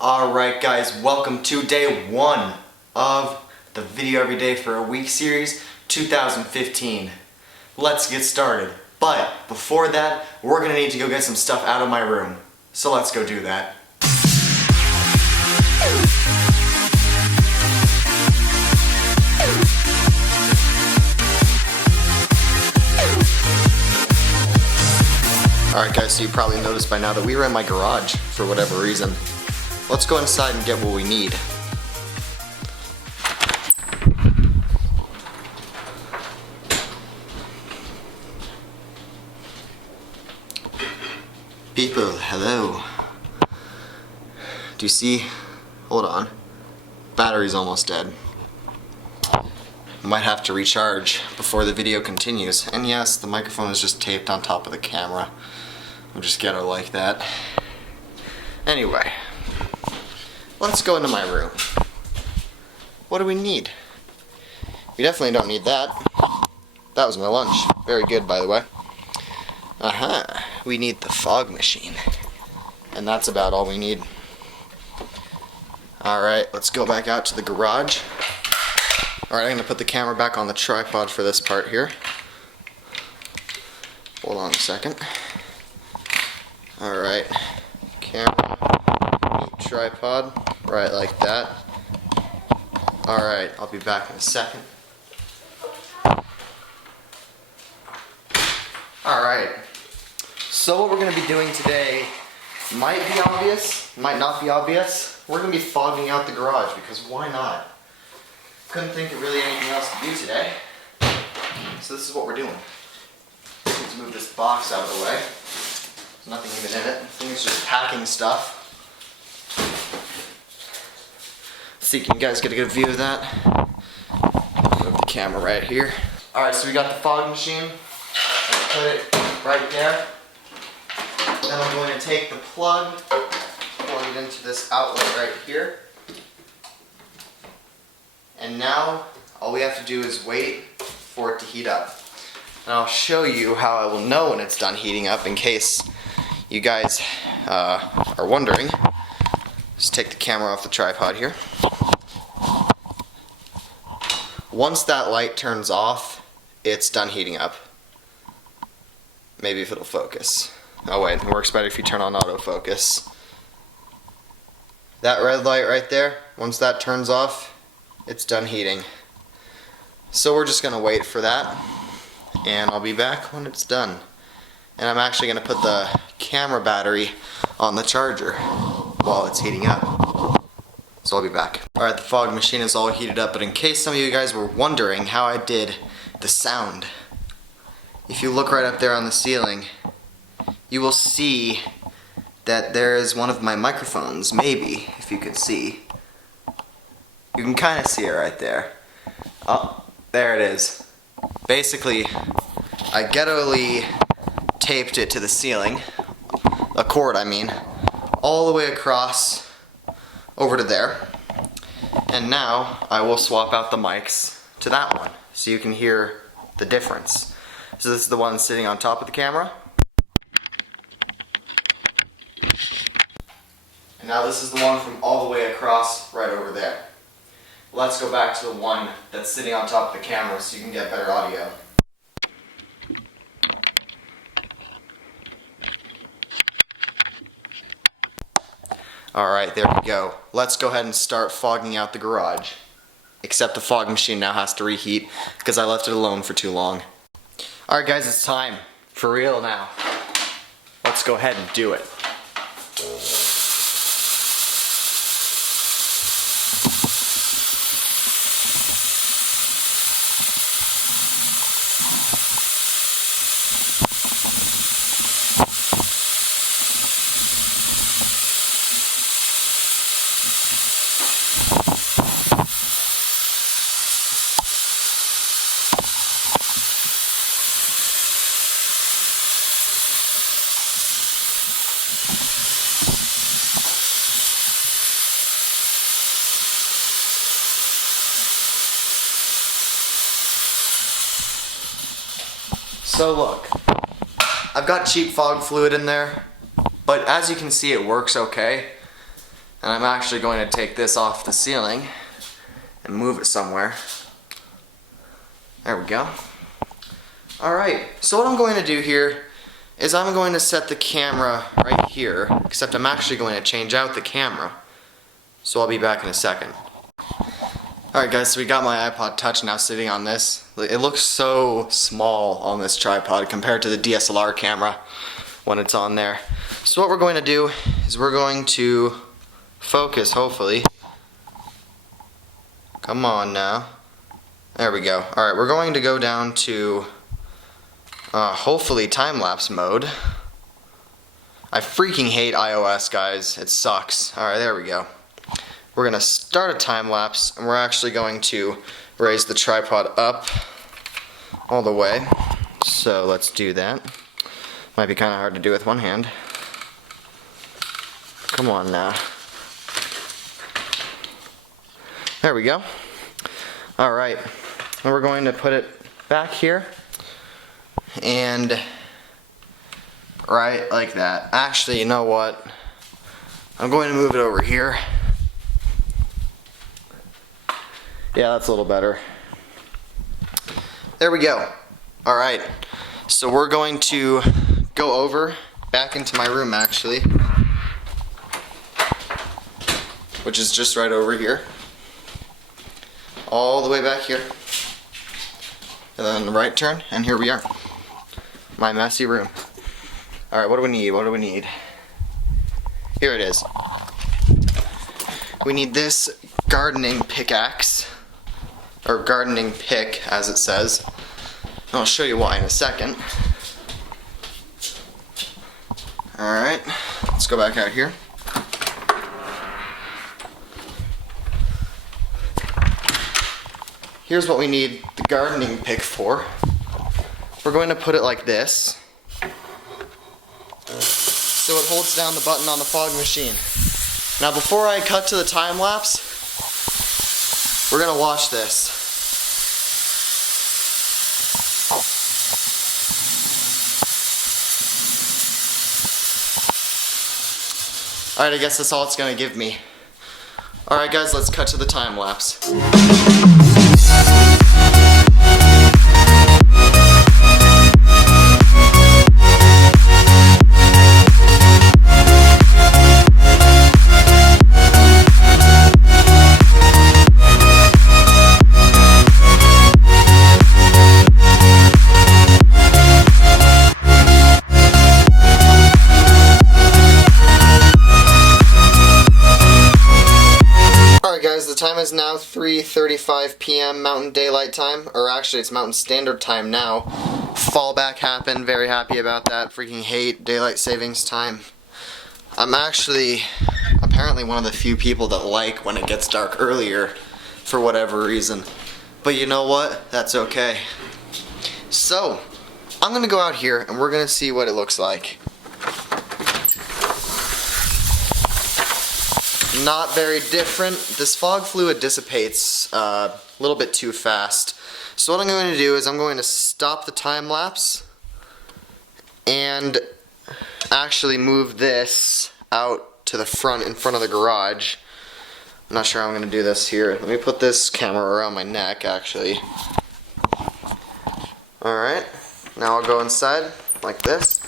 Alright guys, welcome to day 1 of the Video Every Day for a Week series 2015. Let's get started. But before that, we're gonna need to go get some stuff out of my room. So let's go do that. Alright guys, so you probably noticed by now that we were in my garage for whatever reason. Let's go inside and get what we need. People, hello. Do you see? Hold on. Battery's almost dead. Might have to recharge before the video continues. And yes, the microphone is just taped on top of the camera. I'm just ghetto like that. Anyway, let's go into my room. What do we need? We definitely don't need that. That was my lunch. Very good, by the way. We need the fog machine. And that's about all we need. Alright, let's go back out to the garage. Alright, I'm going to put the camera back on the tripod for this part here. Hold on a second. Alright, camera, tripod, right like that. Alright, I'll be back in a second. Alright, so what we're going to be doing today might be obvious, might not be obvious. We're going to be fogging out the garage because why not? Couldn't think of really anything else to do today. So this is what we're doing. Let's move this box out of the way. There's nothing even in it. I think it's just packing stuff. Let's see, can you guys get a good view of that? Move the camera right here. Alright, so we got the fog machine. I'm put it right there. Then I'm going to take the plug, plug it into this outlet right here. And now, all we have to do is wait for it to heat up. And I'll show you how I will know when it's done heating up in case you guys are wondering. Just take the camera off the tripod here. Once that light turns off, it's done heating up. Maybe if it'll focus. Oh wait, it works better if you turn on autofocus. That red light right there, once that turns off, it's done heating. So we're just gonna wait for that, and I'll be back when it's done. And I'm actually gonna put the camera battery on the charger while it's heating up. So I'll be back. Alright, the fog machine is all heated up, but in case some of you guys were wondering how I did the sound, if you look right up there on the ceiling, you will see that there is one of my microphones, maybe, if you could see. You can kind of see it right there. Oh, there it is. Basically, I ghettoily taped it to the ceiling, a cord I mean, all the way across over to there. And now I will swap out the mics to that one so you can hear the difference. So this is the one sitting on top of the camera. And now this is the one from all the way across right over there. Let's go back to the one that's sitting on top of the camera so you can get better audio. Alright, there we go. Let's go ahead and start fogging out the garage. Except the fog machine now has to reheat because I left it alone for too long. Alright guys, it's time. For real now. Let's go ahead and do it. So look, I've got cheap fog fluid in there, but as you can see it works okay. And I'm actually going to take this off the ceiling and move it somewhere. There we go. Alright, so what I'm going to do here is I'm going to set the camera right here, except I'm actually going to change out the camera. So I'll be back in a second. Alright guys, so we got my iPod Touch now sitting on this. It looks so small on this tripod compared to the DSLR camera when it's on there. So what we're going to do is we're going to focus, hopefully. Come on now. There we go. Alright, we're going to go down to hopefully time-lapse mode. I freaking hate iOS, guys. It sucks. Alright, there we go. We're going to start a time-lapse, and we're actually going to raise the tripod up all the way. So let's do that. Might be kind of hard to do with one hand. Come on now. There we go. Alright, and we're going to put it back here. And right like that. Actually, you know what? I'm going to move it over here. Yeah, that's a little better. There we go. Alright, so we're going to go over back into my room actually, which is just right over here. All the way back here. And then the right turn, and here we are. My messy room. Alright, what do we need? What do we need? Here it is. We need this gardening pickaxe. Or gardening pick, as it says. I'll show you why in a second. Alright, let's go back out here. Here's what we need the gardening pick for. We're going to put it like this, so it holds down the button on the fog machine. Now before I cut to the time lapse, we're going to watch this. Alright, I guess that's all it's going to give me. Alright guys, let's cut to the time lapse. The time is now 3:35 p.m. Mountain Daylight Time, or actually it's Mountain Standard Time now. Fallback happened, very happy about that. Freaking hate daylight savings time. I'm actually apparently one of the few people that like when it gets dark earlier for whatever reason. But you know what? That's okay. So, I'm gonna go out here and we're gonna see what it looks like. Not very different. This fog fluid dissipates a little bit too fast. So what I'm going to do is I'm going to stop the time lapse and actually move this out to the front, in front of the garage. I'm not sure how I'm going to do this here. Let me put this camera around my neck actually. Alright, now I'll go inside like this.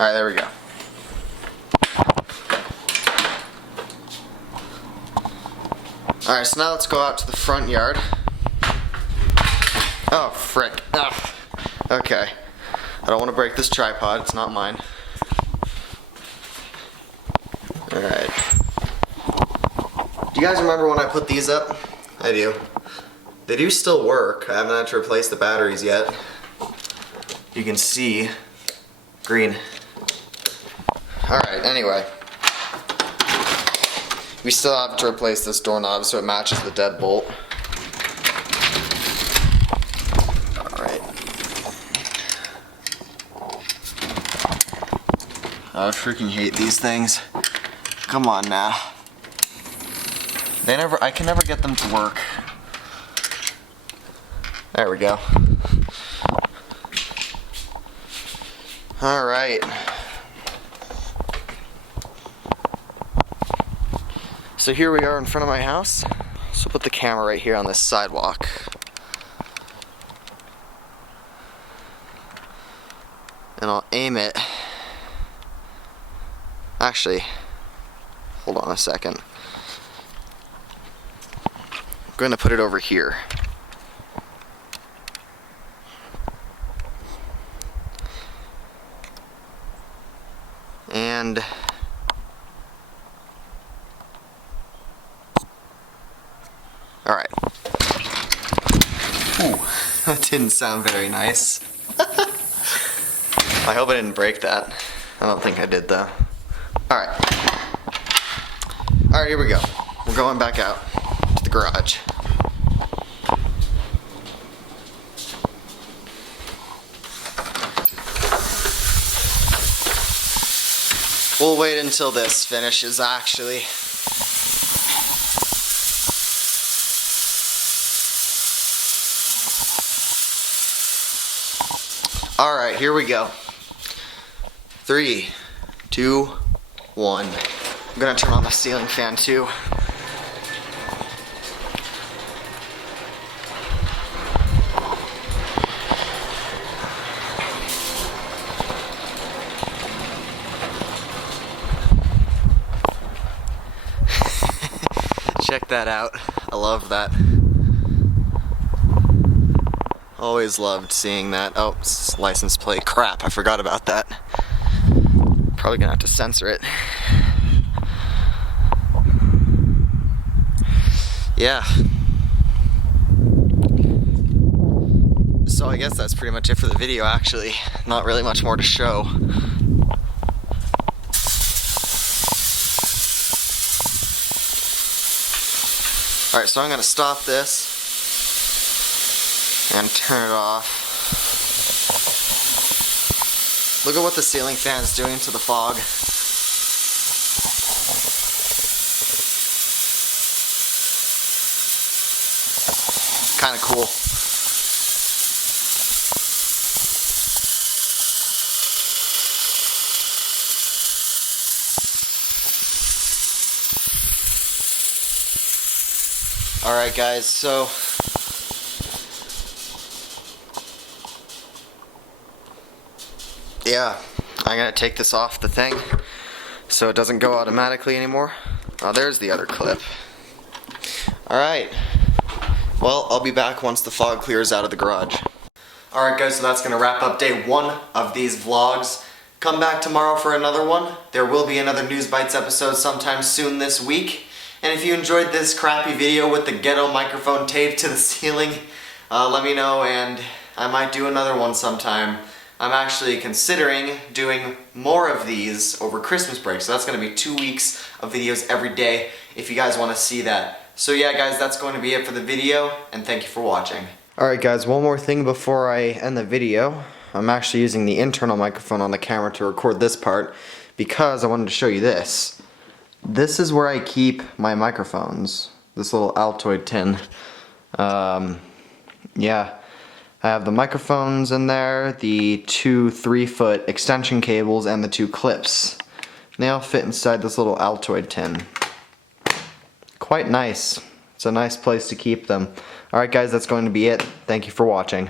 Alright, there we go. Alright, so now let's go out to the front yard. Oh, frick. Ah. Okay. I don't want to break this tripod, it's not mine. Alright. Do you guys remember when I put these up? I do. They do still work. I haven't had to replace the batteries yet. You can see green. Alright, anyway. We still have to replace this doorknob so it matches the deadbolt. Alright. I freaking hate these things. Come on now. I can never get them to work. There we go. Alright. So here we are in front of my house. So I'll put the camera right here on this sidewalk. And I'll aim it. Actually, hold on a second. I'm going to put it over here. And alright. Ooh, that didn't sound very nice. I hope I didn't break that. I don't think I did though. Alright. Alright, here we go. We're going back out to the garage. We'll wait until this finishes, actually. Alright, here we go. 3, 2, 1. I'm gonna turn on the ceiling fan too. Check that out. I love that. Always loved seeing that. Oh, license plate. Crap, I forgot about that. Probably gonna have to censor it. Yeah. So I guess that's pretty much it for the video, actually. Not really much more to show. Alright, so I'm gonna stop this and turn it off. Look at what the ceiling fan is doing to the fog. Kind of cool. Alright guys, so yeah, I'm gonna take this off the thing so it doesn't go automatically anymore. Oh, there's the other clip. Alright, well, I'll be back once the fog clears out of the garage. Alright guys, so that's gonna wrap up day 1 of these vlogs. Come back tomorrow for another one. There will be another News Bites episode sometime soon this week. And if you enjoyed this crappy video with the ghetto microphone taped to the ceiling, let me know and I might do another one sometime. I'm actually considering doing more of these over Christmas break, so that's going to be 2 weeks of videos every day if you guys want to see that. So yeah guys, that's going to be it for the video, and thank you for watching. Alright guys, one more thing before I end the video. I'm actually using the internal microphone on the camera to record this part because I wanted to show you this. This is where I keep my microphones, this little Altoid tin. Yeah, I have the microphones in there, the 2 3-foot extension cables, and the 2 clips. They all fit inside this little Altoid tin. Quite nice. It's a nice place to keep them. Alright guys, that's going to be it. Thank you for watching.